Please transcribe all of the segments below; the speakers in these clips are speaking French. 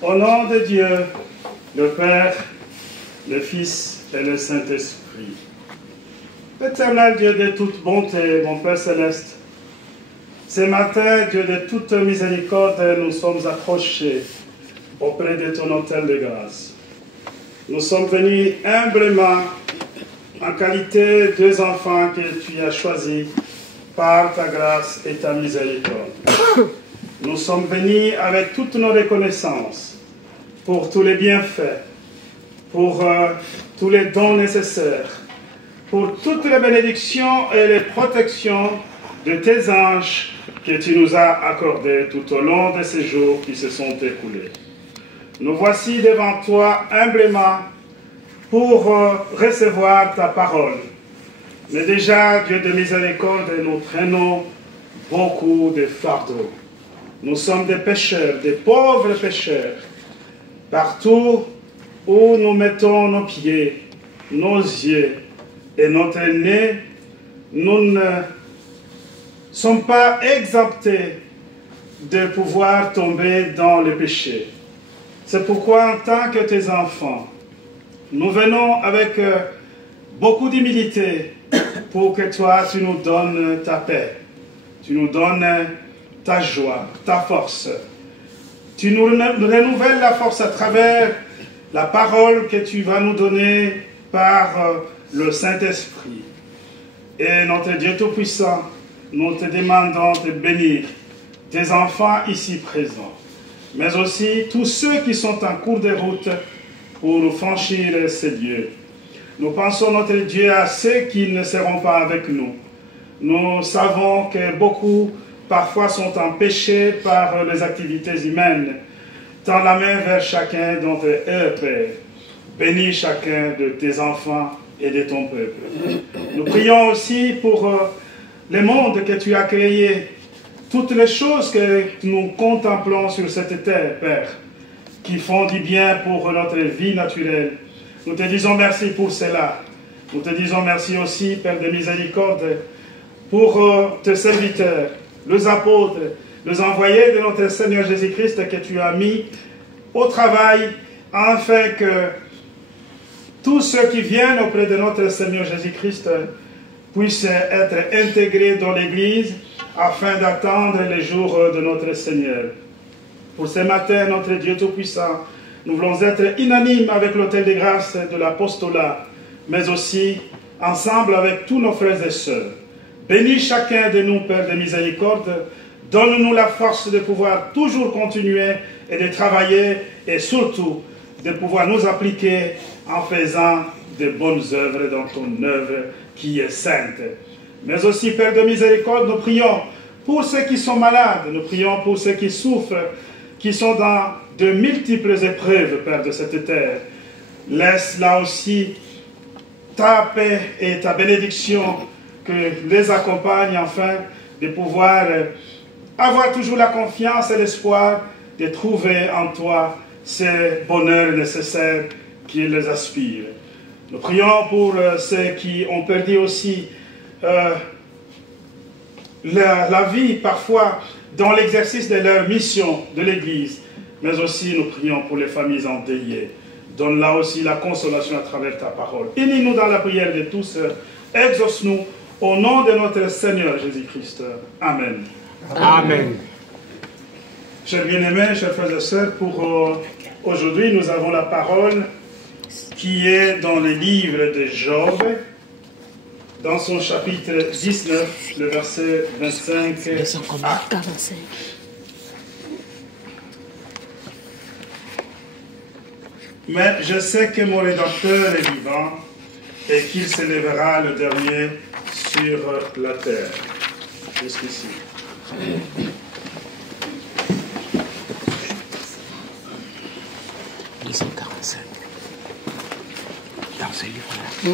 Au nom de Dieu, le Père, le Fils et le Saint-Esprit. Éternel Dieu de toute bonté, mon Père céleste, ce matin, Dieu de toute miséricorde, nous sommes approchés auprès de ton autel de grâce. Nous sommes venus humblement en qualité deux enfants que tu as choisis par ta grâce et ta miséricorde. Nous sommes venus avec toutes nos reconnaissances pour tous les bienfaits, pour tous les dons nécessaires, pour toutes les bénédictions et les protections de tes anges que tu nous as accordés tout au long de ces jours qui se sont écoulés. Nous voici devant toi humblement pour recevoir ta parole. Mais déjà, Dieu de miséricorde, nous traînons beaucoup de fardeaux. Nous sommes des pécheurs, des pauvres pécheurs. Partout où nous mettons nos pieds, nos yeux et notre nez, nous ne sommes pas exemptés de pouvoir tomber dans le péché. C'est pourquoi, en tant que tes enfants, nous venons avec beaucoup d'humilité pour que toi, tu nous donnes ta paix, tu nous donnes ta joie, ta force. Tu nous renouvelles la force à travers la parole que tu vas nous donner par le Saint-Esprit. Et notre Dieu Tout-Puissant, nous te demandons de bénir tes enfants ici présents, mais aussi tous ceux qui sont en cours de route pour franchir ces lieux. Nous pensons, notre Dieu, à ceux qui ne seront pas avec nous. Nous savons que beaucoup, parfois, sont empêchés par les activités humaines. Tends la main vers chacun d'entre eux, Père. Bénis chacun de tes enfants et de ton peuple. Nous prions aussi pour le monde que tu as créé, toutes les choses que nous contemplons sur cette terre, Père, qui font du bien pour notre vie naturelle. Nous te disons merci pour cela. Nous te disons merci aussi, Père de miséricorde, pour tes serviteurs, les apôtres, les envoyés de notre Seigneur Jésus-Christ que tu as mis au travail, afin que tous ceux qui viennent auprès de notre Seigneur Jésus-Christ puissent être intégrés dans l'Église, afin d'attendre les jours de notre Seigneur. Pour ce matin, notre Dieu Tout-Puissant, nous voulons être unanimes avec l'autel de grâce de l'apostolat, mais aussi ensemble avec tous nos frères et sœurs. Bénis chacun de nous, Père de miséricorde. Donne-nous la force de pouvoir toujours continuer et de travailler et surtout de pouvoir nous appliquer en faisant de bonnes œuvres dans ton œuvre qui est sainte. Mais aussi, Père de miséricorde, nous prions pour ceux qui sont malades, nous prions pour ceux qui souffrent, qui sont dans de multiples épreuves, Père de cette terre. Laisse là aussi ta paix et ta bénédiction que les accompagne afin de pouvoir avoir toujours la confiance et l'espoir de trouver en toi ce bonheur nécessaire qu'ils aspirent. Nous prions pour ceux qui ont perdu aussi la vie parfois dans l'exercice de leur mission de l'Église, mais aussi nous prions pour les familles endeuillées. Donne là aussi la consolation à travers ta parole. Unis-nous dans la prière de tous, exauce-nous au nom de notre Seigneur Jésus-Christ. Amen. Amen. Chers bien-aimés, chers frères et sœurs, pour aujourd'hui, nous avons la parole qui est dans le livre de Job, dans son chapitre 19, le verset 25 à 45. Mais je sais que mon Rédempteur est vivant et qu'il s'élèvera le dernier sur la terre. Jusqu'ici. Dans ce livre-là.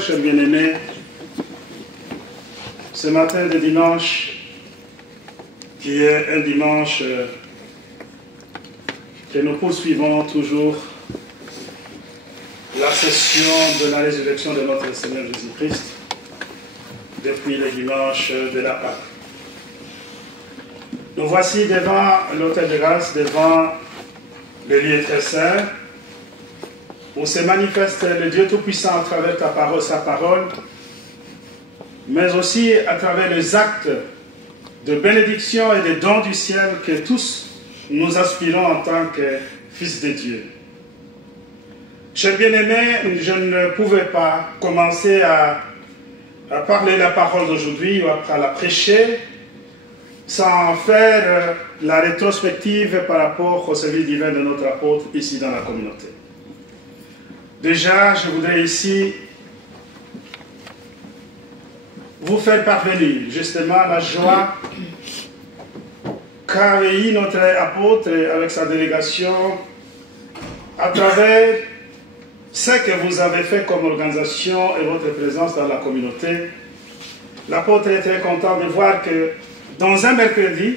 Chers bien-aimés, ce matin de dimanche, qui est un dimanche que nous poursuivons toujours la session de la résurrection de notre Seigneur Jésus-Christ depuis le dimanche de la Pâque. Nous voici devant l'autel de grâce, devant le lieu très saint, où se manifeste le Dieu Tout-Puissant à travers ta parole, sa parole, mais aussi à travers les actes de bénédiction et de dons du ciel que tous nous aspirons en tant que fils de Dieu. Chers bien-aimés, je ne pouvais pas commencer à parler la parole d'aujourd'hui ou à la prêcher sans faire la rétrospective par rapport au service divin de notre apôtre ici dans la communauté. Déjà, je voudrais ici vous faire parvenir justement la joie qu'a eu notre apôtre avec sa délégation à travers ce que vous avez fait comme organisation et votre présence dans la communauté. L'apôtre est très content de voir que dans un mercredi,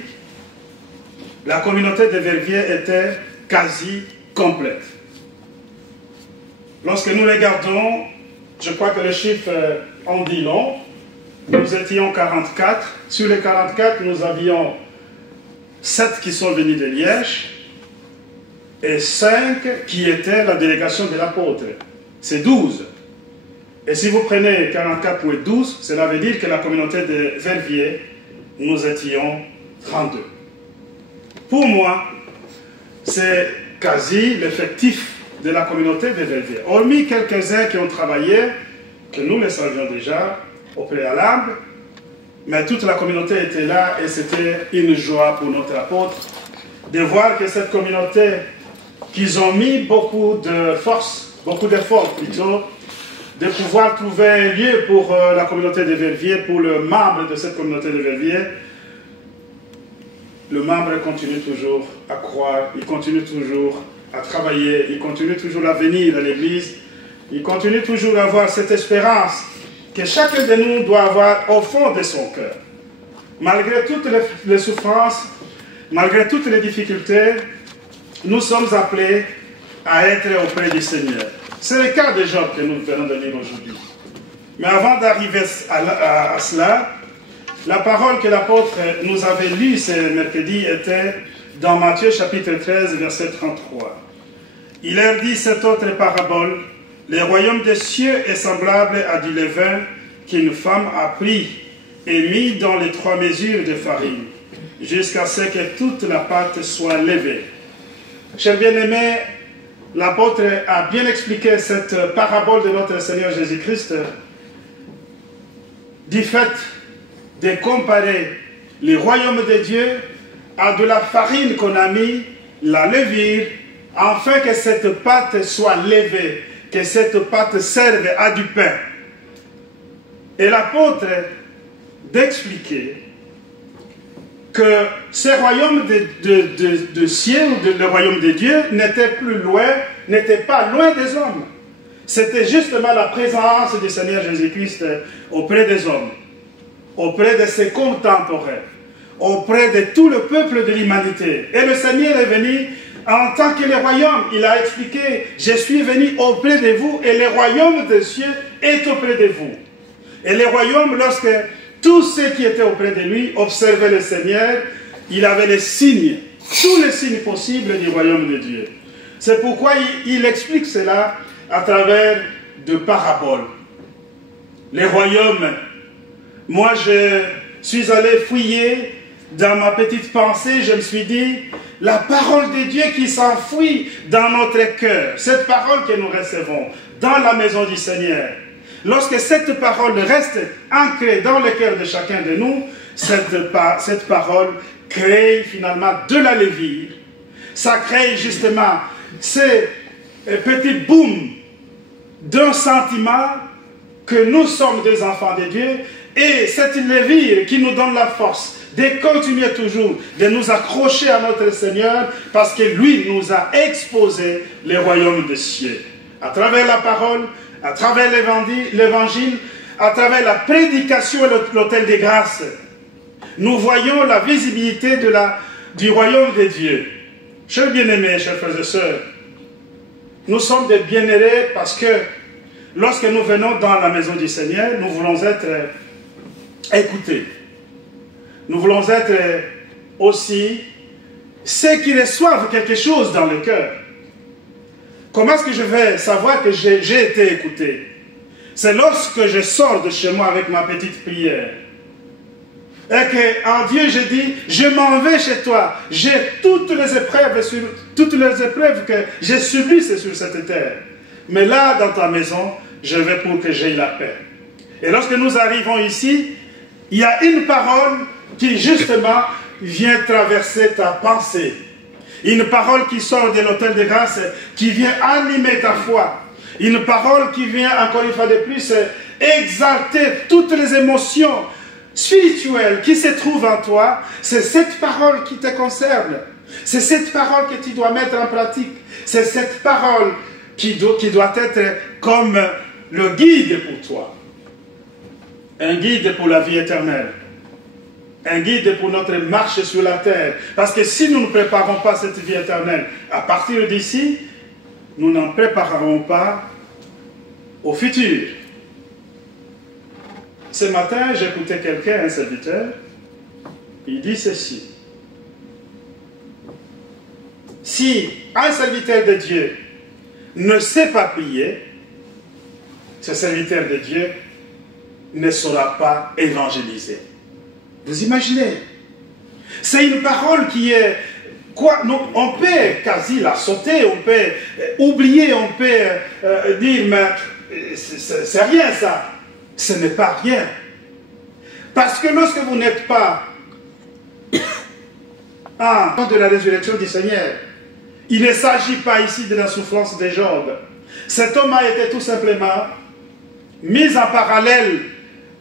la communauté de Verviers était quasi complète. Lorsque nous regardons, je crois que le chiffre en dit long, nous étions 44. Sur les 44, nous avions 7 qui sont venus de Liège et 5 qui étaient la délégation de l'apôtre. C'est 12. Et si vous prenez 44 pour 12, cela veut dire que la communauté de Verviers, nous étions 32. Pour moi, c'est quasi l'effectif de la communauté de Verviers. Hormis quelques-uns qui ont travaillé, que nous les savions déjà au préalable, mais toute la communauté était là et c'était une joie pour notre apôtre de voir que cette communauté, qu'ils ont mis beaucoup de force, beaucoup d'efforts plutôt, de pouvoir trouver un lieu pour la communauté de Verviers, pour le membre de cette communauté de Verviers. Le membre continue toujours à croire, il continue toujours à travailler, il continue toujours à venir à l'église, il continue toujours à avoir cette espérance que chacun de nous doit avoir au fond de son cœur. Malgré toutes les souffrances, malgré toutes les difficultés, nous sommes appelés à être auprès du Seigneur. C'est le cas de Job que nous venons de lire aujourd'hui. Mais avant d'arriver à cela, la parole que l'apôtre nous avait lue ce mercredi était dans Matthieu chapitre 13, verset 33. Il leur dit cette autre parabole: le royaume des cieux est semblable à du levain qu'une femme a pris et mis dans les 3 mesures de farine, jusqu'à ce que toute la pâte soit levée. Chers bien-aimés, l'apôtre a bien expliqué cette parabole de notre Seigneur Jésus-Christ du fait de comparer le royaume de Dieu à de la farine qu'on a mis, la levure, afin que cette pâte soit levée, que cette pâte serve à du pain. Et l'apôtre d'expliquer que ce royaume de ciel, le royaume de Dieu, n'était plus loin, n'était pas loin des hommes. C'était justement la présence du Seigneur Jésus-Christ auprès des hommes, auprès de ses contemporains, auprès de tout le peuple de l'humanité. Et le Seigneur est venu en tant que le royaume. Il a expliqué: je suis venu auprès de vous et le royaume des cieux est auprès de vous. Et le royaume, lorsque tous ceux qui étaient auprès de lui observaient le Seigneur, il avait les signes, tous les signes possibles du royaume de Dieu. C'est pourquoi il explique cela à travers de paraboles. Les royaumes, moi je suis allé fouiller dans ma petite pensée, je me suis dit, la parole de Dieu qui s'enfuit dans notre cœur, cette parole que nous recevons dans la maison du Seigneur, lorsque cette parole reste ancrée dans le cœur de chacun de nous, cette parole crée finalement de la levure. Ça crée justement ces petits booms d'un sentiment que nous sommes des enfants de Dieu, et cette levure qui nous donne la force de continuer toujours, de nous accrocher à notre Seigneur, parce que lui nous a exposé le royaume des cieux. À travers la parole, à travers l'évangile, à travers la prédication et l'autel des grâces, nous voyons la visibilité du royaume de Dieu. Chers bien-aimés, chers frères et sœurs, nous sommes des bien-aimés parce que lorsque nous venons dans la maison du Seigneur, nous voulons être écoutés. Nous voulons être aussi ceux qui reçoivent quelque chose dans le cœur. Comment est-ce que je vais savoir que j'ai été écouté? C'est lorsque je sors de chez moi avec ma petite prière. Et qu'en Dieu, je dis, je m'en vais chez toi. J'ai toutes les épreuves que j'ai subies sur cette terre. Mais là, dans ta maison, je vais pour que j'aie la paix. Et lorsque nous arrivons ici, il y a une parole qui justement vient traverser ta pensée. Une parole qui sort de l'autel de grâce, qui vient animer ta foi. Une parole qui vient, encore une fois de plus, exalter toutes les émotions spirituelles qui se trouvent en toi. C'est cette parole qui te concerne. C'est cette parole que tu dois mettre en pratique. C'est cette parole qui doit être comme le guide pour toi. Un guide pour la vie éternelle. un guide pour notre marche sur la terre. Parce que si nous ne préparons pas cette vie éternelle, à partir d'ici, nous n'en préparerons pas au futur. Ce matin, j'écoutais quelqu'un, un serviteur, il dit ceci. Si un serviteur de Dieu ne sait pas prier, ce serviteur de Dieu ne saura pas évangéliser. Vous imaginez? C'est une parole qui est... Quoi, on peut quasi la sauter, on peut oublier, on peut dire, mais c'est rien ça. Ce n'est pas rien. Parce que lorsque vous n'êtes pas de la résurrection du Seigneur, il ne s'agit pas ici de la souffrance de Job. Cet homme a été tout simplement mis en parallèle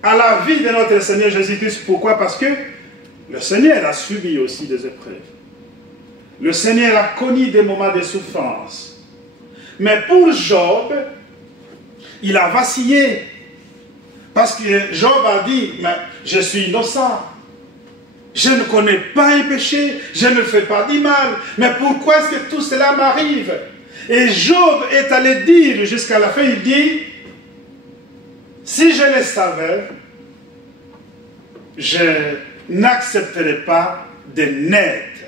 à la vie de notre Seigneur Jésus-Christ. Pourquoi? Parce que le Seigneur a subi aussi des épreuves. Le Seigneur a connu des moments de souffrance. Mais pour Job, il a vacillé. Parce que Job a dit, mais je suis innocent. Je ne connais pas un péché, je ne fais pas du mal. Mais pourquoi est-ce que tout cela m'arrive? Et Job est allé dire jusqu'à la fin, il dit, si je le savais, je n'accepterais pas de naître.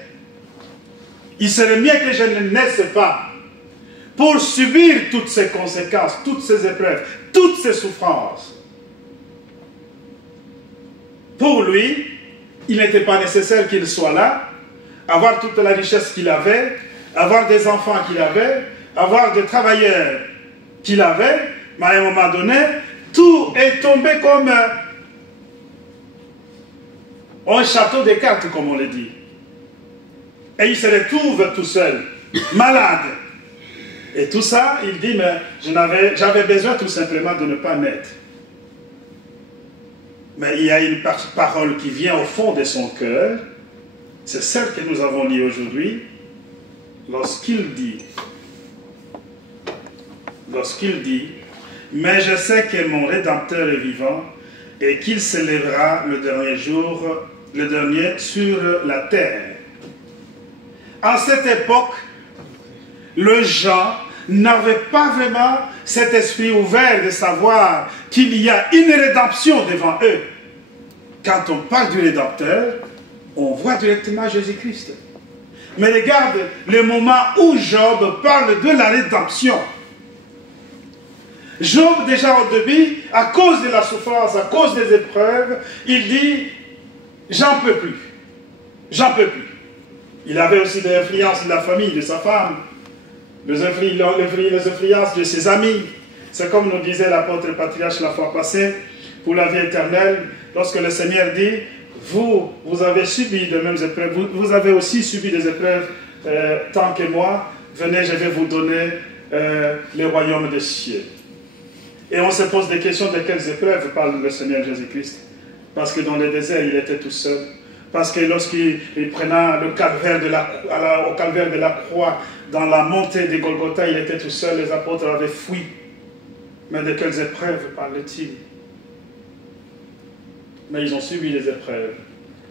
Il serait mieux que je ne naisse pas pour subir toutes ces conséquences, toutes ces épreuves, toutes ces souffrances. Pour lui, il n'était pas nécessaire qu'il soit là, avoir toute la richesse qu'il avait, avoir des enfants qu'il avait, avoir des travailleurs qu'il avait, mais à un moment donné, tout est tombé comme un château de cartes, comme on le dit. Et il se retrouve tout seul, malade. Et tout ça, il dit, mais j'avais besoin tout simplement de ne pas naître. Mais il y a une parole qui vient au fond de son cœur, c'est celle que nous avons lue aujourd'hui, lorsqu'il dit, mais je sais que mon Rédempteur est vivant et qu'il se lèvera le dernier jour, le dernier sur la terre. À cette époque, les gens n'avaient pas vraiment cet esprit ouvert de savoir qu'il y a une rédemption devant eux. Quand on parle du Rédempteur, on voit directement Jésus-Christ. Mais regarde le moment où Job parle de la rédemption. Job, déjà au début, à cause de la souffrance, à cause des épreuves, il dit, j'en peux plus. J'en peux plus. Il avait aussi des influences de la famille, de sa femme, les influences de ses amis. C'est comme nous disait l'apôtre patriarche la fois passée, pour la vie éternelle, lorsque le Seigneur dit, vous avez subi de mêmes épreuves, vous avez aussi subi des épreuves tant que moi, venez, je vais vous donner le royaume des cieux. Et on se pose des questions de quelles épreuves parle le Seigneur Jésus-Christ. Parce que dans le désert, il était tout seul. Parce que lorsqu'il prenait le calvaire au calvaire de la croix, dans la montée de Golgotha, il était tout seul, les apôtres avaient fui. Mais de quelles épreuves parle-t-il? Mais ils ont subi les épreuves.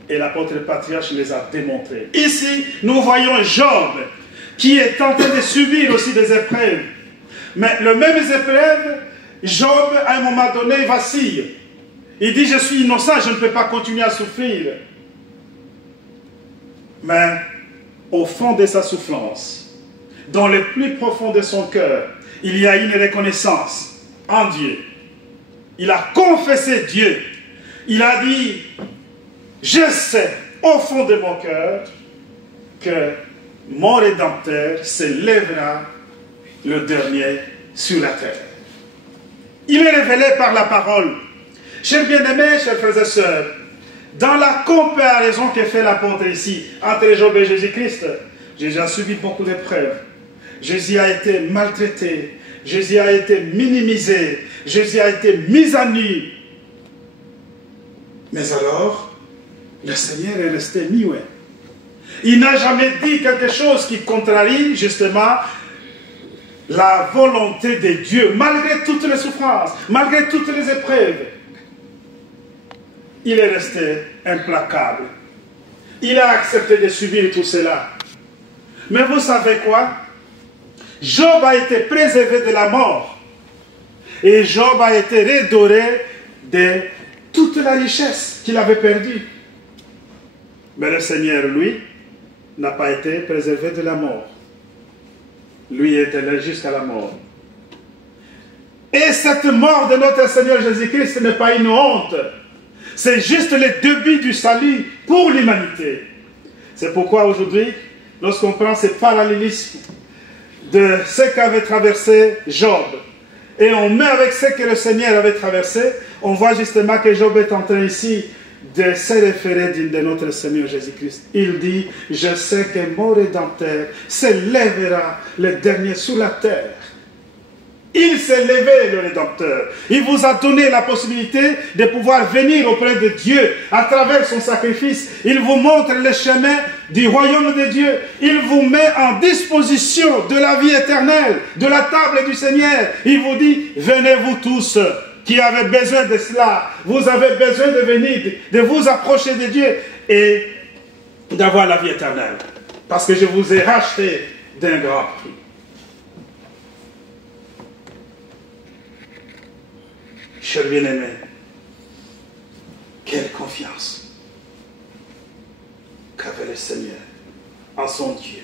Et l'apôtre patriarche les a démontrées. Ici, nous voyons Job, qui est en train de subir aussi des épreuves. Mais les mêmes épreuves, Job, à un moment donné, vacille. Il dit, je suis innocent, je ne peux pas continuer à souffrir. Mais au fond de sa souffrance, dans le plus profond de son cœur, il y a une reconnaissance en Dieu. Il a confessé Dieu. Il a dit, je sais au fond de mon cœur que mon Rédempteur se lèvera le dernier sur la terre. Il est révélé par la parole. Chers bien-aimés, chers frères et sœurs, dans la comparaison que fait l'apôtre ici entre Job et Jésus-Christ, Jésus a subi beaucoup d'épreuves. Jésus a été maltraité. Jésus a été minimisé. Jésus a été mis à nu. Mais alors, le Seigneur est resté muet. Il n'a jamais dit quelque chose qui contrarie justement la volonté de Dieu, malgré toutes les souffrances, malgré toutes les épreuves. il est resté implacable. Il a accepté de subir tout cela. Mais vous savez quoi? Job a été préservé de la mort. Et Job a été redoré de toute la richesse qu'il avait perdue. Mais le Seigneur, lui, n'a pas été préservé de la mort. Lui était là jusqu'à la mort. Et cette mort de notre Seigneur Jésus-Christ n'est pas une honte. C'est juste le début du salut pour l'humanité. C'est pourquoi aujourd'hui, lorsqu'on prend ce parallélisme de ce qu'avait traversé Job, et on met avec ce que le Seigneur avait traversé, on voit justement que Job est en train ici de se référer de notre Seigneur Jésus-Christ. Il dit, je sais que mon Rédempteur se lèvera le dernier sous la terre. Il s'est levé, le Rédempteur. Il vous a donné la possibilité de pouvoir venir auprès de Dieu à travers son sacrifice. Il vous montre le chemin du royaume de Dieu. Il vous met en disposition de la vie éternelle, de la table du Seigneur. Il vous dit, venez vous tous qui avez besoin de cela. Vous avez besoin de venir, de vous approcher de Dieu et d'avoir la vie éternelle. Parce que je vous ai racheté d'un grand prix. Cher bien-aimé, quelle confiance qu'avait le Seigneur en son Dieu,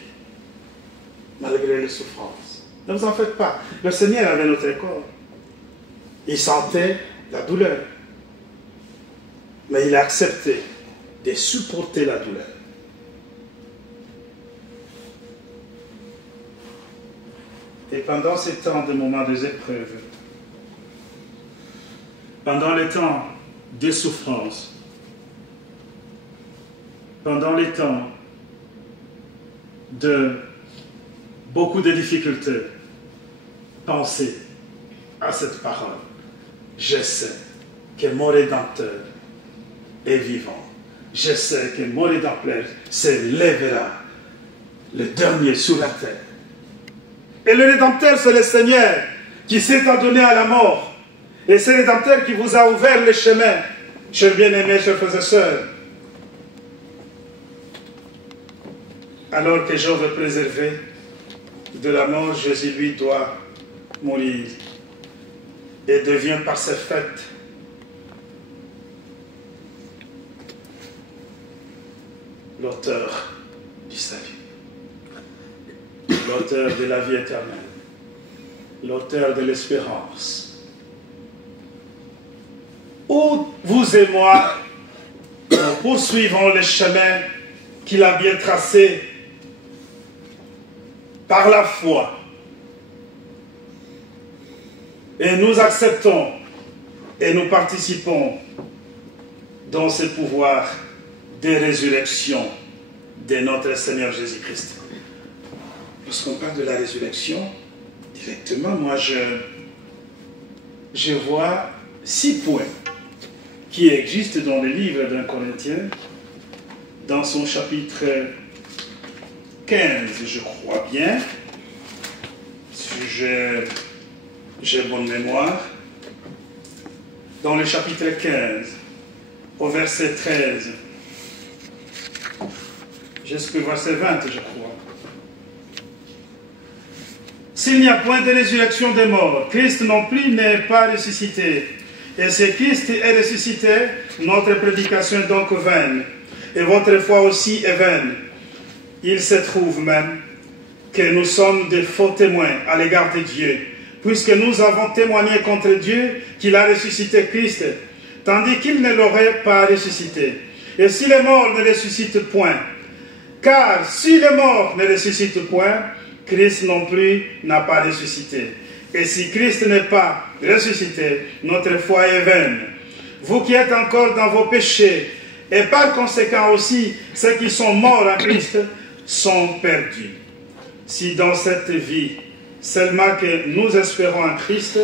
malgré les souffrances. Ne vous en faites pas, le Seigneur avait notre corps. Il sentait la douleur, mais il a accepté de supporter la douleur. Et pendant ces temps de moments des épreuves, pendant les temps de souffrance, pendant les temps de beaucoup de difficultés, pensez à cette parole. Je sais que mon Rédempteur est vivant. Je sais que mon Rédempteur se lèvera le dernier sur la terre. Et le Rédempteur, c'est le Seigneur qui s'est adonné à la mort. Et c'est le Rédempteur qui vous a ouvert le chemin, chers bien-aimés, chers frères et sœurs. Alors que Job est préservé de la mort, Jésus lui doit mourir et devient par ce fait l'auteur du salut, l'auteur de la vie éternelle, l'auteur de l'espérance. Où vous et moi, nous poursuivons le chemin qu'il a bien tracé par la foi. Et nous acceptons et nous participons dans ce pouvoir de résurrection de notre Seigneur Jésus-Christ. Lorsqu'on parle de la résurrection, directement, moi je vois 6 points qui existent dans le livre d'un Corinthien, dans son chapitre 15, je crois bien, si j'ai bonne mémoire, dans le chapitre 15, au verset 13, jusqu'au verset 20, je crois. S'il n'y a point de résurrection des morts, Christ non plus n'est pas ressuscité. Et si Christ est ressuscité, notre prédication est donc vaine, et votre foi aussi est vaine. Il se trouve même que nous sommes de faux témoins à l'égard de Dieu, puisque nous avons témoigné contre Dieu qu'il a ressuscité Christ, tandis qu'il ne l'aurait pas ressuscité. Et si les morts ne ressuscitent point, car si les morts ne ressuscitent point, Christ non plus n'a pas ressuscité. Et si Christ n'est pas ressuscité, notre foi est vaine. Vous qui êtes encore dans vos péchés, et par conséquent aussi, ceux qui sont morts en Christ sont perdus. Si dans cette vie, seulement que nous espérons en Christ,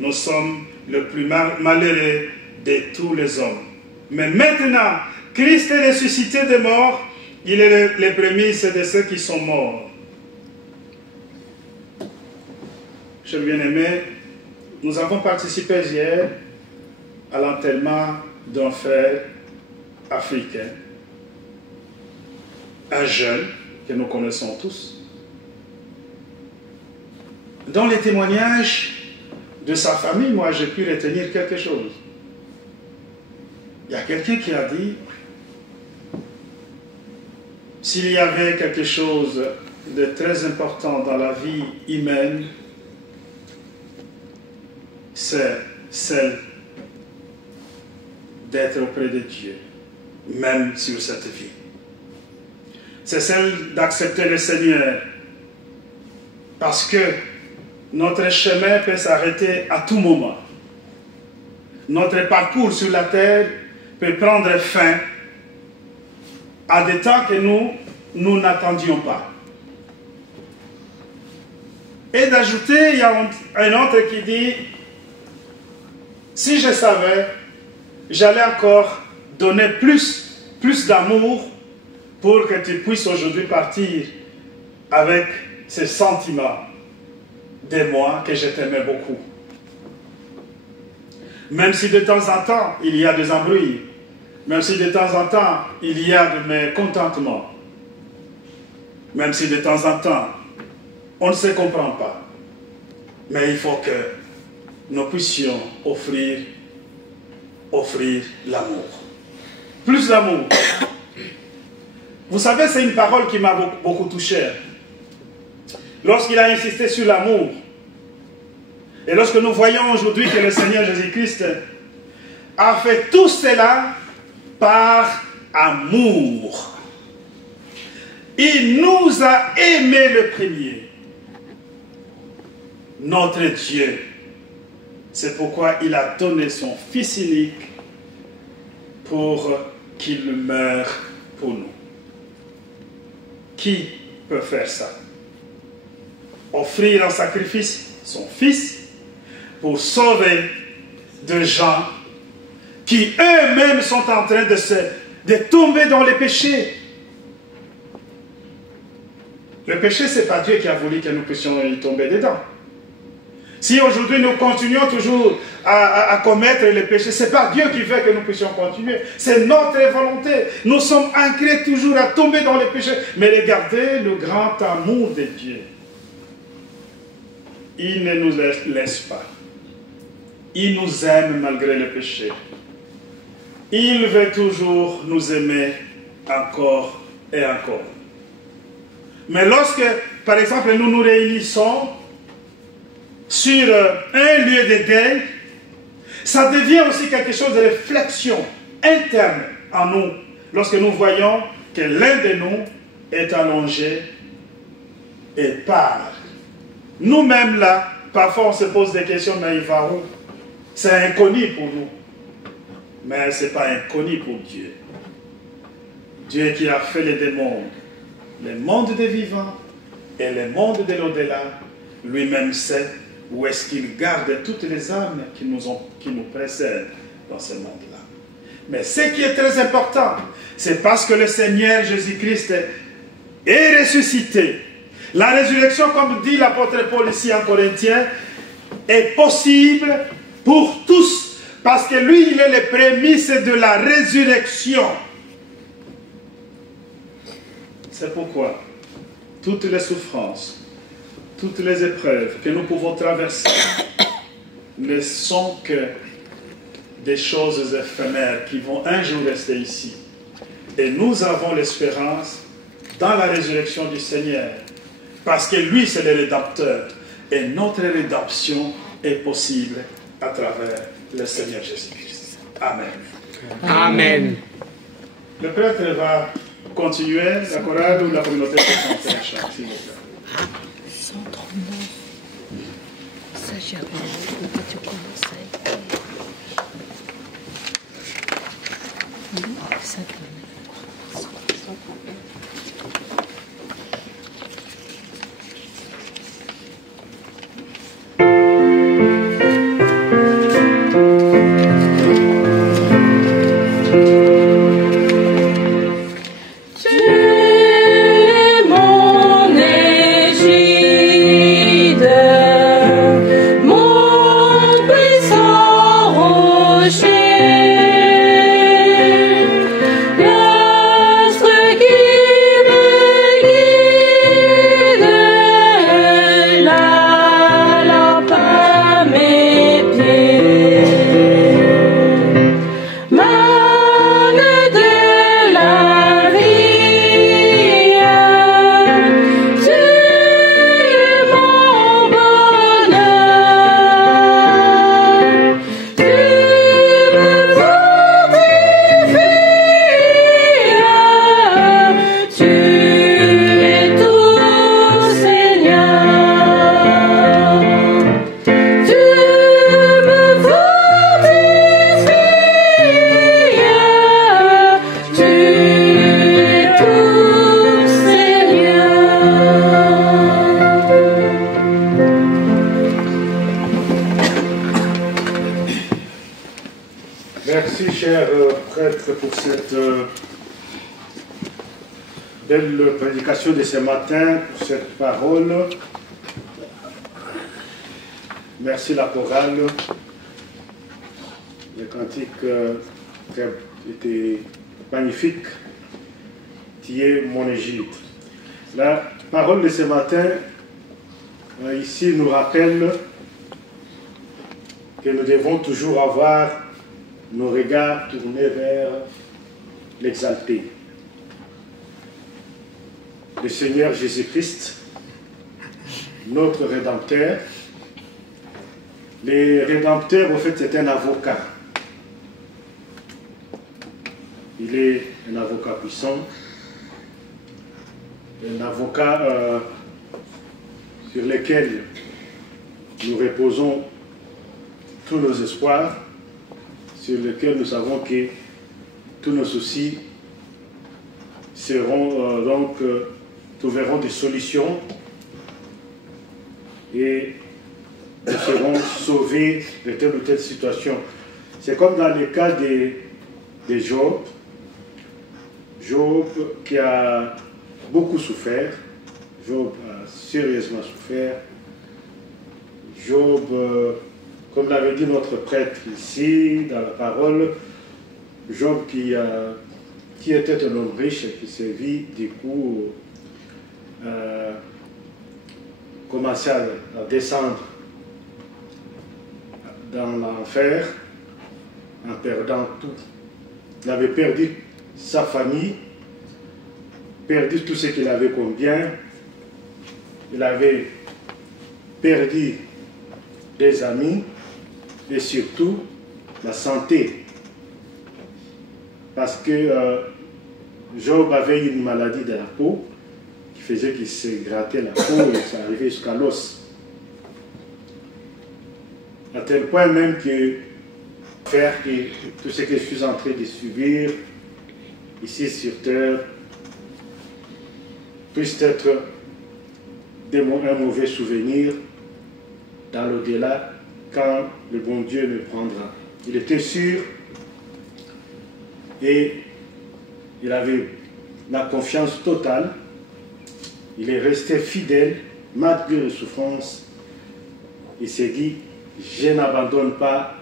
nous sommes le plus malheureux de tous les hommes. Mais maintenant, Christ est ressuscité des morts, il est le prémices de ceux qui sont morts. Chers bien-aimés, nous avons participé hier à l'enterrement d'un frère africain, un jeune que nous connaissons tous, dans les témoignages de sa famille, moi j'ai pu retenir quelque chose. Il y a quelqu'un qui a dit, s'il y avait quelque chose de très important dans la vie humaine, c'est celle d'être auprès de Dieu, même sur cette vie. C'est celle d'accepter le Seigneur, parce que notre chemin peut s'arrêter à tout moment. Notre parcours sur la terre peut prendre fin à des temps que nous n'attendions pas. Et d'ajouter, il y a un autre qui dit, si je savais, j'allais encore donner plus d'amour pour que tu puisses aujourd'hui partir avec ce sentiment de moi que je t'aimais beaucoup. Même si de temps en temps, il y a des embrouilles, même si de temps en temps, il y a de mécontentements, même si de temps en temps, on ne se comprend pas, mais il faut que nous puissions offrir l'amour. Plus d'amour. Vous savez, c'est une parole qui m'a beaucoup touché. Lorsqu'il a insisté sur l'amour, et lorsque nous voyons aujourd'hui que le Seigneur Jésus-Christ a fait tout cela par amour. Il nous a aimés le premier. Notre Dieu. C'est pourquoi il a donné son Fils unique pour qu'il meure pour nous. Qui peut faire ça? Offrir en sacrifice son Fils pour sauver des gens qui eux-mêmes sont en train de tomber dans les péchés. Le péché, ce n'est pas Dieu qui a voulu que nous puissions y tomber dedans. Si aujourd'hui nous continuons toujours à commettre les péchés, ce n'est pas Dieu qui veut que nous puissions continuer. C'est notre volonté. Nous sommes ancrés toujours à tomber dans les péchés. Mais regardez le grand amour de Dieu. Il ne nous laisse pas. Il nous aime malgré le péché. Il veut toujours nous aimer encore et encore. Mais lorsque, par exemple, nous nous réunissons sur un lieu de deuil, ça devient aussi quelque chose de réflexion interne en nous, lorsque nous voyons que l'un de nous est allongé et part. Nous-mêmes là, parfois on se pose des questions, mais il va où? C'est inconnu pour nous. Mais ce n'est pas inconnu pour Dieu. Dieu qui a fait les deux mondes, le monde des vivants et le monde de l'au-delà, lui-même sait où est-ce qu'il garde toutes les âmes qui nous précèdent dans ce monde-là. Mais ce qui est très important, c'est parce que le Seigneur Jésus-Christ est ressuscité. La résurrection, comme dit l'apôtre Paul ici en Corinthiens, est possible pour tous, parce que lui, il est le prémices de la résurrection. C'est pourquoi toutes les souffrances, toutes les épreuves que nous pouvons traverser ne sont que des choses éphémères qui vont un jour rester ici. Et nous avons l'espérance dans la résurrection du Seigneur, parce que lui, c'est le Rédempteur. Et notre rédemption est possible à travers le Seigneur Jésus-Christ. Amen. Amen. Le prêtre va continuer la chorale ou la communauté peut chanter un chant, s'il vous plaît. 139. Ça, j'ai appris. Tu commences à écrire. Ça donne. 139. Mon puissant chers prêtres, pour cette belle prédication de ce matin, pour cette parole. Merci la chorale. Le cantique était magnifique. Tu es mon Égypte. La parole de ce matin, ici, nous rappelle que nous devons toujours avoir nos regards tournés vers l'exalté. Le Seigneur Jésus-Christ, notre Rédempteur. Le Rédempteur, au fait, c'est un avocat. Il est un avocat puissant, un avocat sur lequel nous reposons tous nos espoirs, sur lequel nous savons que tous nos soucis seront trouveront des solutions et nous serons sauvés de telle ou telle situation. C'est comme dans le cas de Job. Job qui a beaucoup souffert. Job a sérieusement souffert. Job, comme l'avait dit notre prêtre ici, dans la parole, Job qui était un homme riche et qui s'est vu, du coup, commencer à descendre dans l'enfer en perdant tout. Il avait perdu sa famille, perdu tout ce qu'il avait comme bien. Il avait perdu des amis et surtout la santé. Parce que Job avait une maladie de la peau qui faisait qu'il se grattait la peau et ça arrivait jusqu'à l'os. À tel point même que faire que tout ce que je suis en train de subir ici sur terre puisse être un mauvais souvenir dans l'au-delà quand le bon Dieu me prendra. Il était sûr et il avait la confiance totale. Il est resté fidèle malgré les souffrances. Il s'est dit, je n'abandonne pas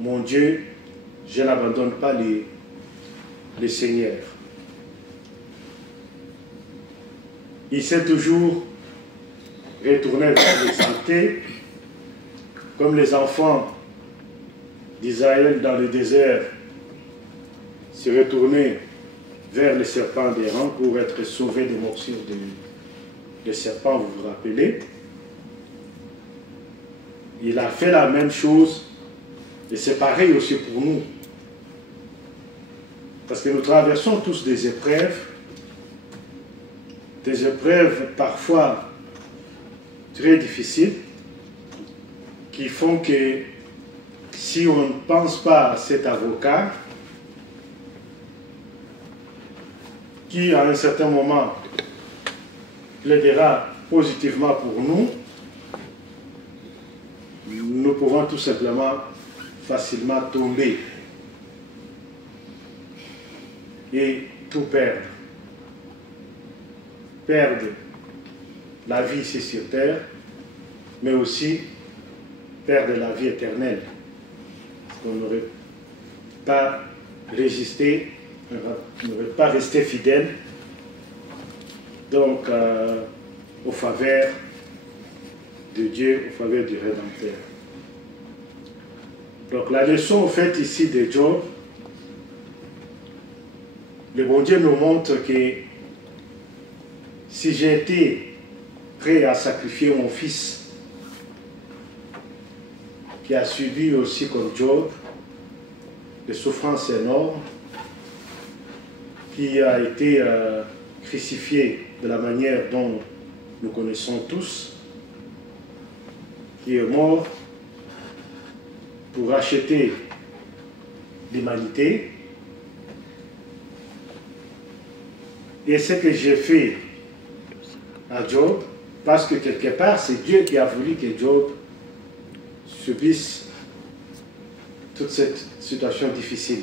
mon Dieu, je n'abandonne pas les seigneurs. Il s'est toujours retourné vers l'exalté, comme les enfants d'Israël dans le désert se retournaient vers les serpents d'Héran pour être sauvés des morsures des serpents, vous vous rappelez. Il a fait la même chose et c'est pareil aussi pour nous. Parce que nous traversons tous des épreuves parfois très difficiles qui font que si on ne pense pas à cet avocat qui à un certain moment plaidera positivement pour nous, nous pouvons tout simplement facilement tomber et tout perdre. Perdre la vie ici sur terre, mais aussi perdre la vie éternelle. Parce qu'on n'aurait pas résisté, on n'aurait pas resté fidèle donc aux faveurs de Dieu, aux faveurs du Rédempteur. Donc la leçon en fait ici de Job, le bon Dieu nous montre que si j'ai été prêt à sacrifier mon fils, qui a subi aussi comme Job des souffrances énormes, qui a été crucifié de la manière dont nous connaissons tous, qui est mort pour racheter l'humanité. Et ce que j'ai fait à Job, parce que quelque part, c'est Dieu qui a voulu que Job subisse toute cette situation difficile.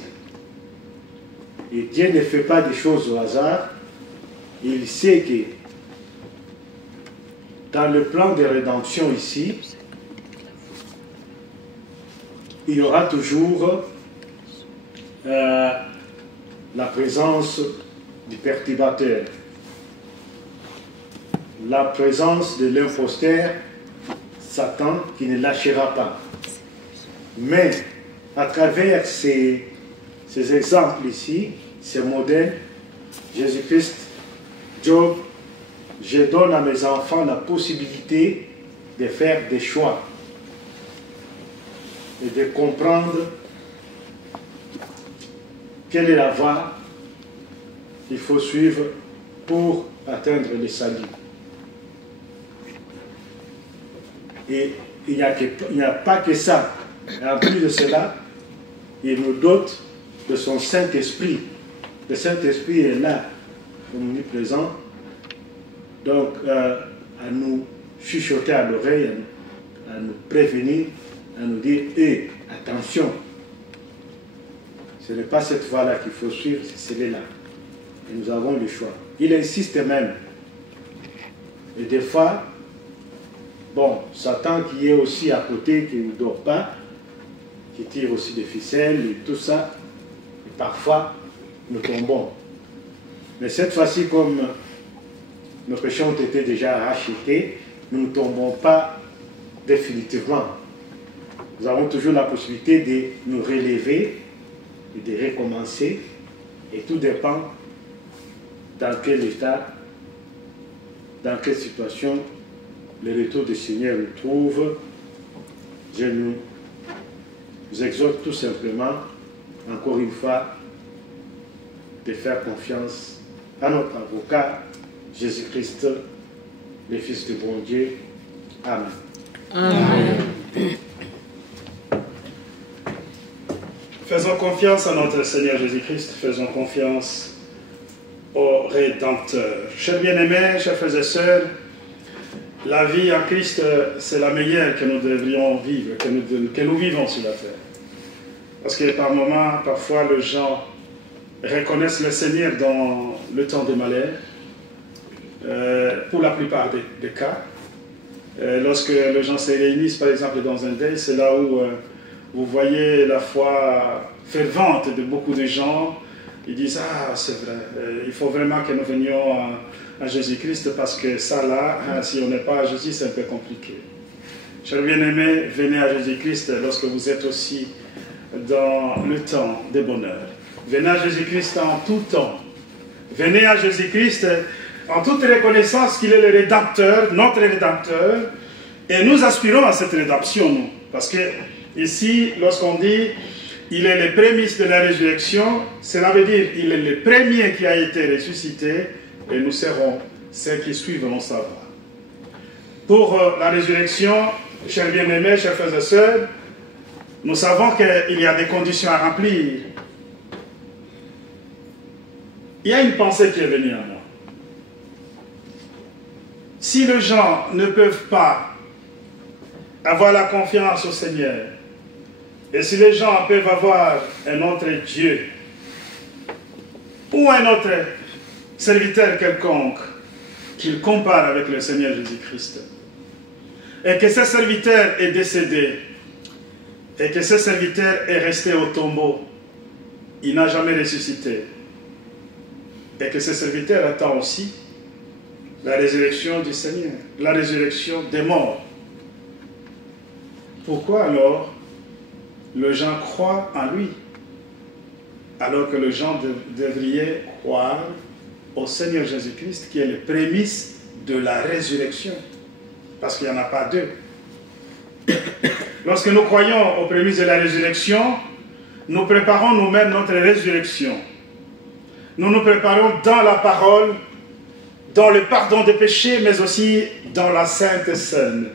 Et Dieu ne fait pas des choses au hasard. Il sait que dans le plan de rédemption ici, il y aura toujours la présence du perturbateur, la présence de l'imposteur, Satan, qui ne lâchera pas. Mais à travers ces exemples ici, ces modèles, Jésus-Christ, Job, je donne à mes enfants la possibilité de faire des choix et de comprendre quelle est la voie qu'il faut suivre pour atteindre le salut. Et il n'y a pas que ça. Et en plus de cela, il nous dote de son Saint-Esprit. Le Saint-Esprit est là, omniprésent, donc à nous chuchoter à l'oreille, à nous prévenir, à nous dire « Hé, attention, ce n'est pas cette voie-là qu'il faut suivre, c'est celle-là. » Et nous avons le choix. Il insiste même. Et des fois, bon, Satan qui est aussi à côté, qui ne dort pas, qui tire aussi des ficelles et tout ça, et parfois nous tombons. Mais cette fois-ci, comme nos péchés ont été déjà rachetés, nous ne tombons pas définitivement. Nous avons toujours la possibilité de nous relever et de recommencer, et tout dépend dans quel état, dans quelle situation le retour du Seigneur nous trouve. Je nous exhorte tout simplement, encore une fois, de faire confiance à notre avocat, Jésus-Christ, le Fils du bon Dieu. Amen. Amen. Faisons confiance à notre Seigneur Jésus-Christ, faisons confiance au Rédempteur. Chers bien-aimés, chers frères et sœurs, la vie en Christ, c'est la meilleure que nous devrions vivre, que nous vivons sur la terre. Parce que par moments, parfois, les gens reconnaissent le Seigneur dans le temps de malheur, pour la plupart des cas. Lorsque les gens se réunissent, par exemple, dans un deuil, c'est là où vous voyez la foi fervente de beaucoup de gens. Ils disent « Ah, c'est vrai, il faut vraiment que nous venions à Jésus-Christ parce que ça là, si on n'est pas à Jésus, c'est un peu compliqué. » Chers bien-aimés, venez à Jésus-Christ lorsque vous êtes aussi dans le temps de bonheur. Venez à Jésus-Christ en tout temps. Venez à Jésus-Christ en toute reconnaissance qu'il est le Rédempteur, notre Rédempteur, et nous aspirons à cette rédemption, nous. Parce que ici, lorsqu'on dit il est le prémisse de la résurrection, cela veut dire il est le premier qui a été ressuscité, et nous serons ceux qui suivront sa voie. Pour la résurrection, chers bien-aimés, chers frères et sœurs, nous savons qu'il y a des conditions à remplir. Il y a une pensée qui est venue à moi. Si les gens ne peuvent pas avoir la confiance au Seigneur, et si les gens peuvent avoir un autre Dieu, ou un autre serviteur quelconque, qu'ils comparent avec le Seigneur Jésus-Christ, et que ce serviteur est décédé, et que ce serviteur est resté au tombeau, il n'a jamais ressuscité, et que ce serviteur attend aussi la résurrection du Seigneur, la résurrection des morts. Pourquoi alors les gens croient en lui, alors que les gens devraient croire au Seigneur Jésus-Christ, qui est le prémisse de la résurrection, parce qu'il n'y en a pas deux. Lorsque nous croyons aux prémices de la résurrection, nous préparons nous-mêmes notre résurrection. Nous nous préparons dans la parole, dans le pardon des péchés, mais aussi dans la Sainte Seine.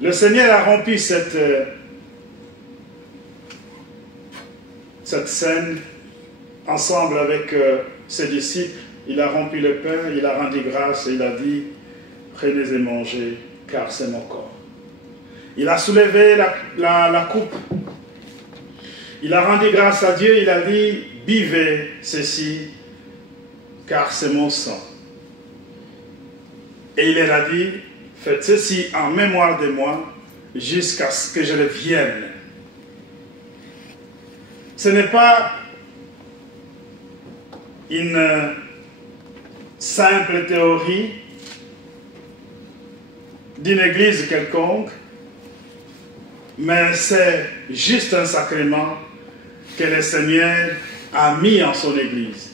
Le Seigneur a rempli cette scène ensemble avec ses disciples. Il a rempli le pain, il a rendu grâce et il a dit « Prenez et mangez, car c'est mon corps ». Il a soulevé la coupe Il a rendu grâce à Dieu, il a dit, buvez ceci, car c'est mon sang. Et il leur a dit, faites ceci en mémoire de moi, jusqu'à ce que je revienne. Ce n'est pas une simple théorie d'une église quelconque, mais c'est juste un sacrement que le Seigneur a mis en son église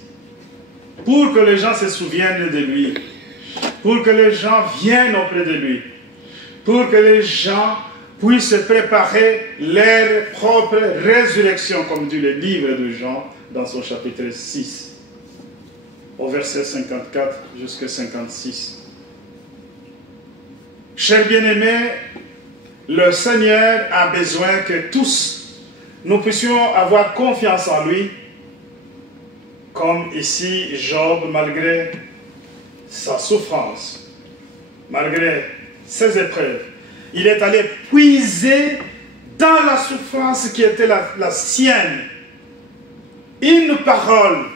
pour que les gens se souviennent de lui, pour que les gens viennent auprès de lui, pour que les gens puissent préparer leur propre résurrection, comme dit le livre de Jean dans son chapitre 6, au verset 54 jusqu'à 56. Chers bien-aimés, le Seigneur a besoin que tous nous puissions avoir confiance en lui, comme ici Job, malgré sa souffrance, malgré ses épreuves, il est allé puiser dans la souffrance qui était la sienne une parole,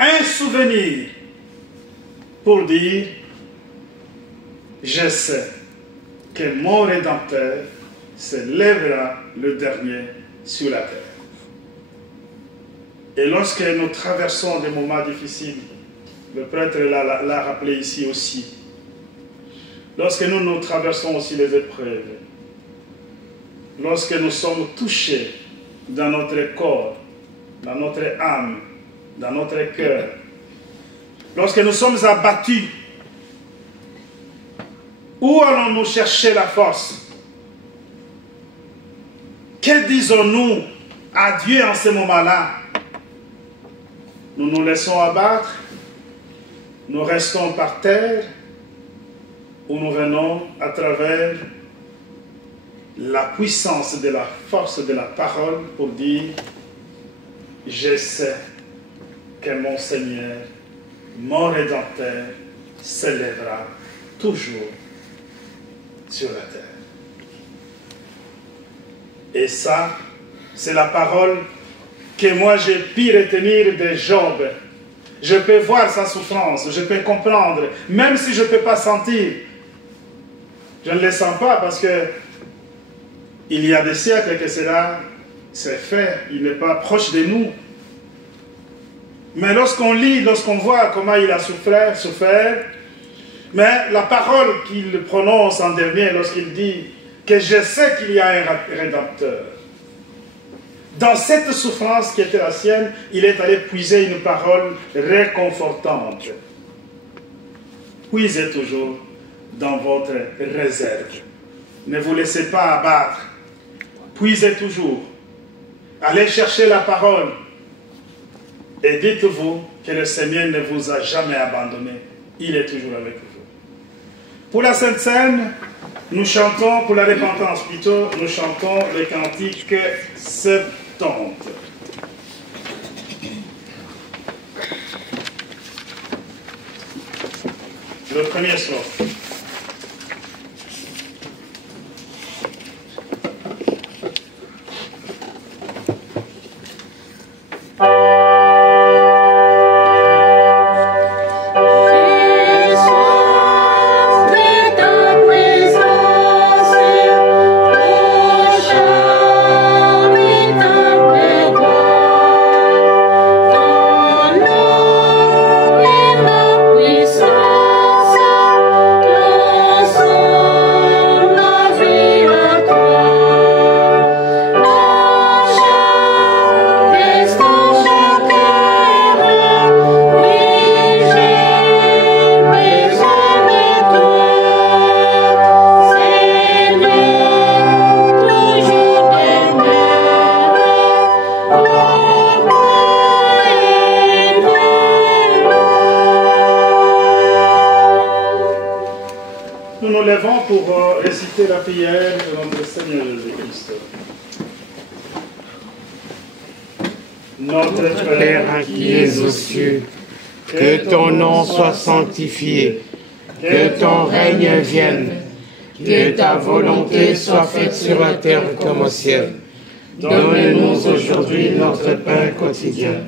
un souvenir pour dire, je sais que mon Rédempteur se lèvera le dernier sur la terre. Et lorsque nous traversons des moments difficiles, le prêtre l'a rappelé ici aussi, lorsque nous traversons aussi les épreuves, lorsque nous sommes touchés dans notre corps, dans notre âme, dans notre cœur, lorsque nous sommes abattus, où allons-nous chercher la force? Que disons-nous à Dieu en ce moment-là? Nous nous laissons abattre, nous restons par terre, ou nous venons à travers la puissance de la force de la parole pour dire, je sais que mon Seigneur, mon Rédempteur, s'élèvera toujours sur la terre. Et ça, c'est la parole que moi j'ai pu retenir de Job. Je peux voir sa souffrance, je peux comprendre, même si je ne peux pas sentir. Je ne le sens pas parce que il y a des siècles que cela s'est fait, il n'est pas proche de nous. Mais lorsqu'on lit, lorsqu'on voit comment il a souffert, mais la parole qu'il prononce en dernier lorsqu'il dit que je sais qu'il y a un Rédempteur, dans cette souffrance qui était la sienne, il est allé puiser une parole réconfortante. Puisez toujours dans votre réserve. Ne vous laissez pas abattre. Puisez toujours. Allez chercher la parole. Et dites-vous que le Seigneur ne vous a jamais abandonné. Il est toujours avec vous. Pour la Sainte Seine, nous chantons, pour la repentance plutôt, nous chantons le cantique 70. Le premier strophe. La prière de notre Seigneur Jésus-Christ. Notre Père qui es aux cieux, que ton nom soit sanctifié, que ton règne vienne, que ta volonté soit faite sur la terre comme au ciel. Donne-nous aujourd'hui notre pain quotidien.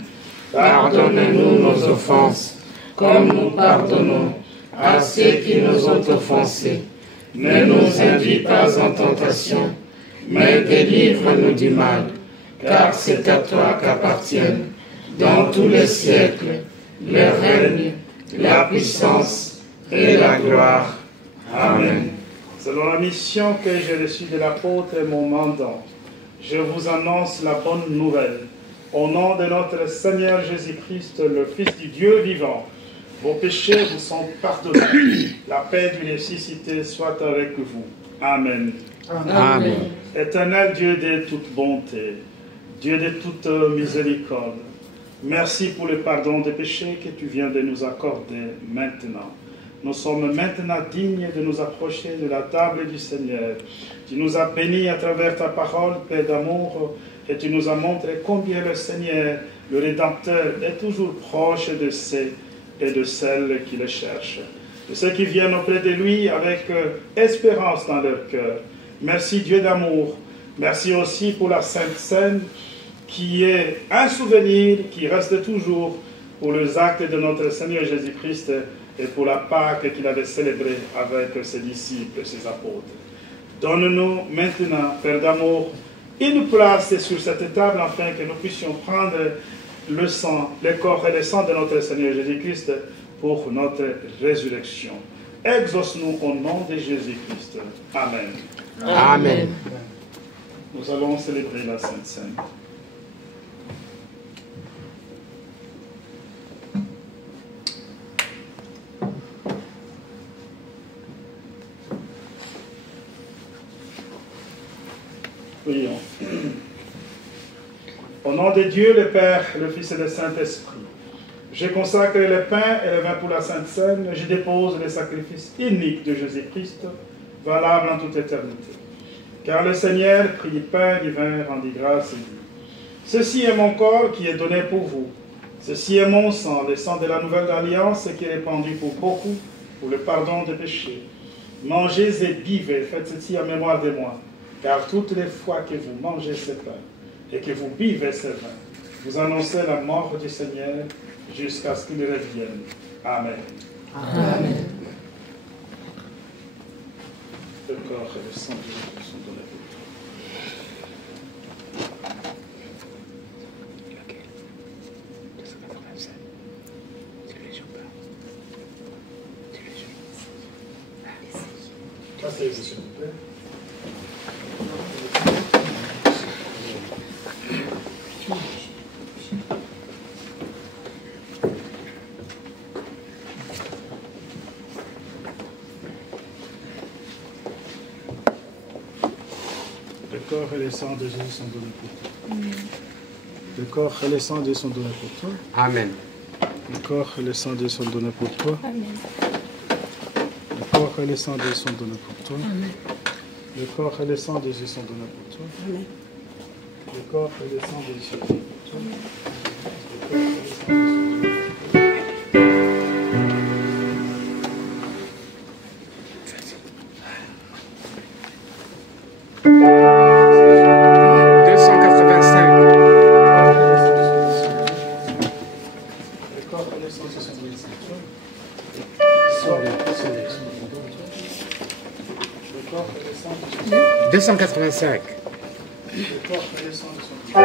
Pardonne-nous nos offenses, comme nous pardonnons à ceux qui nous ont offensés. Ne nous induis pas en tentation, mais délivre-nous du mal. Car c'est à toi qu'appartiennent, dans tous les siècles, le règne, la puissance et la gloire. Amen. Selon la mission que j'ai reçue de l'apôtre et mon mandant, je vous annonce la bonne nouvelle. Au nom de notre Seigneur Jésus-Christ, le Fils du Dieu vivant, vos péchés vous sont pardonnés. La paix du ressuscité soit avec vous. Amen. Amen. Éternel Dieu de toute bonté, Dieu de toute miséricorde, merci pour le pardon des péchés que tu viens de nous accorder maintenant. Nous sommes maintenant dignes de nous approcher de la table du Seigneur. Tu nous as bénis à travers ta parole, paix d'amour, et tu nous as montré combien le Seigneur, le Rédempteur, est toujours proche de ceux et de celles qui le cherchent, de ceux qui viennent auprès de lui avec espérance dans leur cœur. Merci Dieu d'amour. Merci aussi pour la Sainte Seine, qui est un souvenir qui reste toujours pour les actes de notre Seigneur Jésus-Christ et pour la Pâque qu'il avait célébrée avec ses disciples, ses apôtres. Donne-nous maintenant, Père d'amour, une place sur cette table afin que nous puissions prendre le sang, le corps et le sang de notre Seigneur Jésus-Christ pour notre résurrection. Exauce-nous au nom de Jésus-Christ. Amen. Amen. Nous allons célébrer la Sainte Seine. Prions. Au nom de Dieu, le Père, le Fils et le Saint-Esprit, je consacre le pain et le vin pour la Sainte Seine. Je dépose le sacrifice unique de Jésus-Christ, valable en toute éternité. Car le Seigneur, prit pain et vin, rendit grâce et dit: ceci est mon corps qui est donné pour vous. Ceci est mon sang, le sang de la nouvelle alliance qui est répandu pour beaucoup, pour le pardon des péchés. Mangez et buvez, faites ceci en mémoire de moi. Car toutes les fois que vous mangez ce pain et que vous buvez ce vin, vous annoncez la mort du Seigneur jusqu'à ce qu'il revienne. Amen. Amen. Le corps et le sang de Jésus sont donnés pour toi. Asseyez-vous, s'il vous plaît. Le corps et le sang de Jésus sont donnés pour toi. Le corps et le sang de Jésus sont donnés pour toi. Amen. Le corps et le sang de Jésus sont donnés pour toi. Le corps et le sang de Jésus sont donnés pour toi. Le corps et le sang de Jésus sont donnés pour toi. Le corps et le sang de Jésus sont donnés pour toi. Le corps et le sang de Jésus sont donnés pour toi. Le 285. Le corps et le sang de son Oh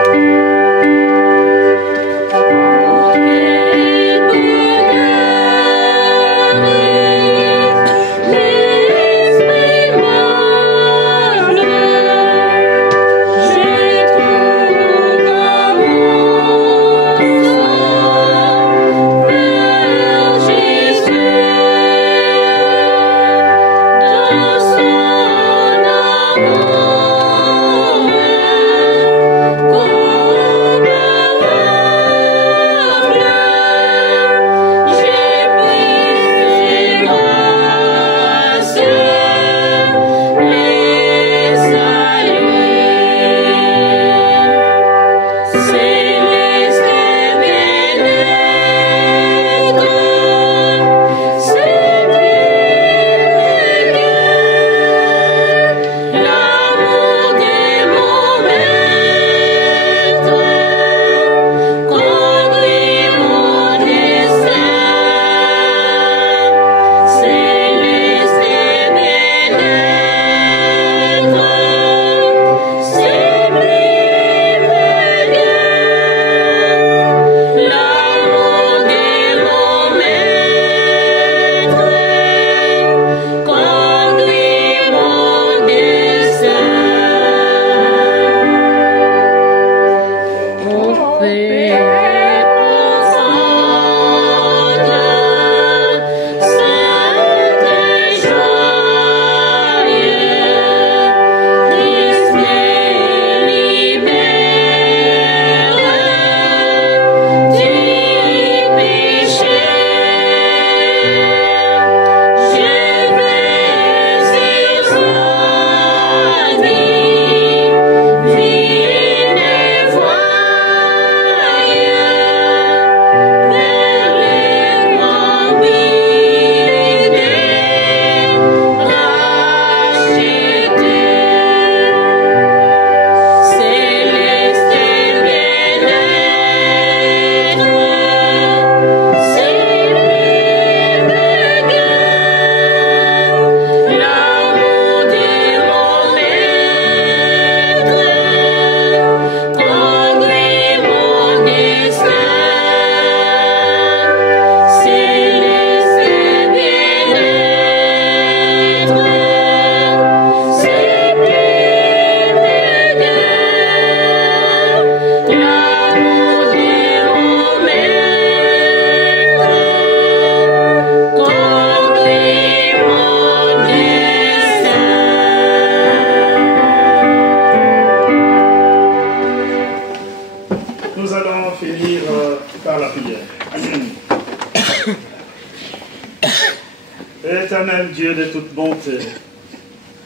Dieu de toute bonté,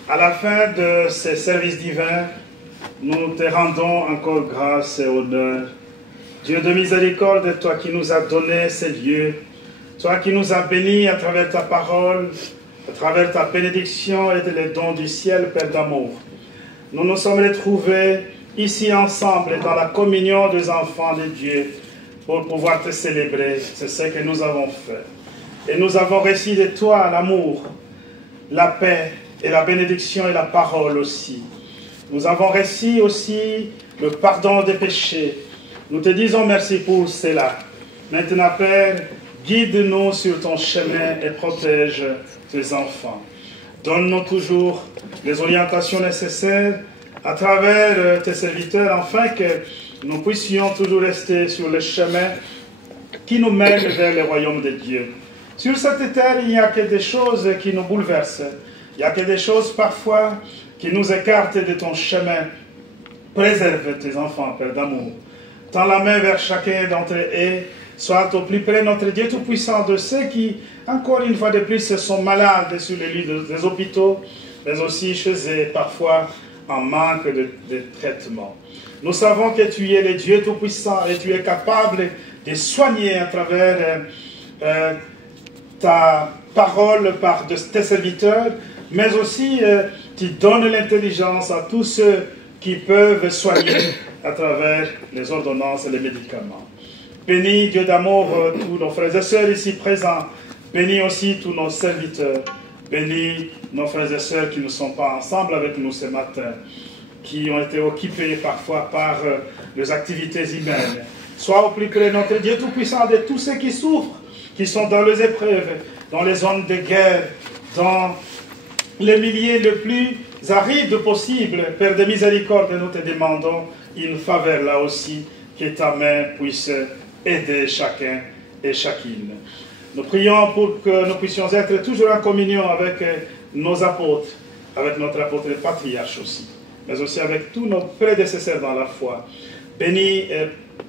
à la fin de ces services divins, nous te rendons encore grâce et honneur. Dieu de miséricorde, toi qui nous as donné ces lieux, toi qui nous as bénis à travers ta parole, à travers ta bénédiction et les dons du ciel, Père d'amour. Nous nous sommes retrouvés ici ensemble dans la communion des enfants de Dieu pour pouvoir te célébrer. C'est ce que nous avons fait. Et nous avons reçu de toi l'amour, la paix et la bénédiction et la parole aussi. Nous avons reçu aussi le pardon des péchés. Nous te disons merci pour cela. Maintenant, Père, guide-nous sur ton chemin et protège tes enfants. Donne-nous toujours les orientations nécessaires à travers tes serviteurs, afin que nous puissions toujours rester sur le chemin qui nous mène vers le royaume de Dieu. Sur cette terre, il n'y a que des choses qui nous bouleversent. Il n'y a que des choses parfois qui nous écartent de ton chemin. Préserve tes enfants, Père d'amour. Tends la main vers chacun d'entre eux et sois au plus près, notre Dieu Tout-Puissant, de ceux qui, encore une fois de plus, sont malades sur les lits des hôpitaux, mais aussi chez eux, parfois en manque de traitement. Nous savons que tu es le Dieu Tout-Puissant et tu es capable de soigner à travers ta parole par tes serviteurs, mais aussi tu donnes l'intelligence à tous ceux qui peuvent soigner à travers les ordonnances et les médicaments. Bénis, Dieu d'amour, tous nos frères et sœurs ici présents. Bénis aussi tous nos serviteurs. Bénis nos frères et sœurs qui ne sont pas ensemble avec nous ce matin, qui ont été occupés parfois par les activités humaines. Sois au plus près, notre Dieu Tout-Puissant, de tous ceux qui souffrent, qui sont dans les épreuves, dans les zones de guerre, dans les milieux les plus arides possibles. Père de miséricorde, nous te demandons une faveur là aussi, que ta main puisse aider chacun et chacune. Nous prions pour que nous puissions être toujours en communion avec nos apôtres, avec notre apôtre et patriarche aussi, mais aussi avec tous nos prédécesseurs dans la foi. Bénis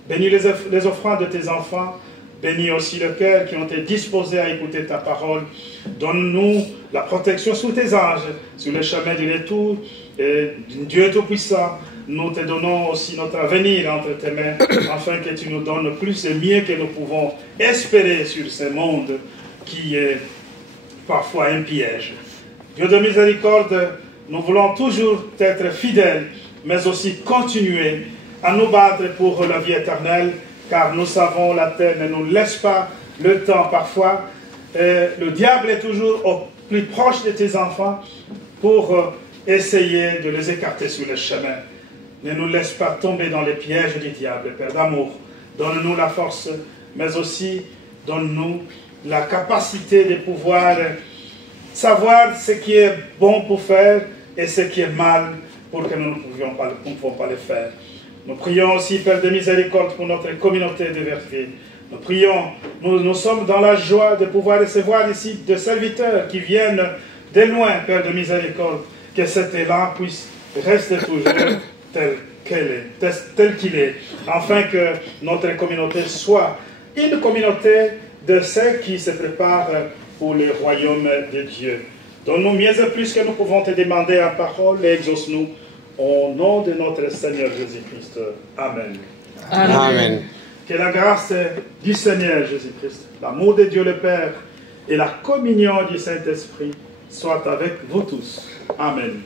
les offrandes de tes enfants, bénis aussi le cœur qui ont été disposés à écouter ta parole. Donne-nous la protection sous tes anges, sur le chemin du retour, et Dieu Tout-Puissant. Nous te donnons aussi notre avenir entre tes mains, afin que tu nous donnes plus et mieux que nous pouvons espérer sur ce monde qui est parfois un piège. Dieu de miséricorde, nous voulons toujours être fidèles, mais aussi continuer à nous battre pour la vie éternelle, car nous savons la terre ne nous laisse pas le temps parfois. Le diable est toujours au plus proche de tes enfants pour essayer de les écarter sur le chemin. Ne nous laisse pas tomber dans les pièges du diable, Père d'amour. Donne-nous la force, mais aussi donne-nous la capacité de pouvoir savoir ce qui est bon pour faire et ce qui est mal pour que nous ne pouvons pas le faire. Nous prions aussi, Père de miséricorde, pour notre communauté de vérité. Nous prions, nous sommes dans la joie de pouvoir recevoir ici des serviteurs qui viennent de loin, Père de miséricorde, que cet élan puisse rester toujours tel qu'il est, afin que notre communauté soit une communauté de ceux qui se préparent pour le royaume de Dieu. Donne-nous mieux et plus que nous pouvons te demander en parole et exauce-nous au nom de notre Seigneur Jésus-Christ. Amen. Amen. Amen. Que la grâce du Seigneur Jésus-Christ, l'amour de Dieu le Père et la communion du Saint-Esprit soient avec vous tous. Amen.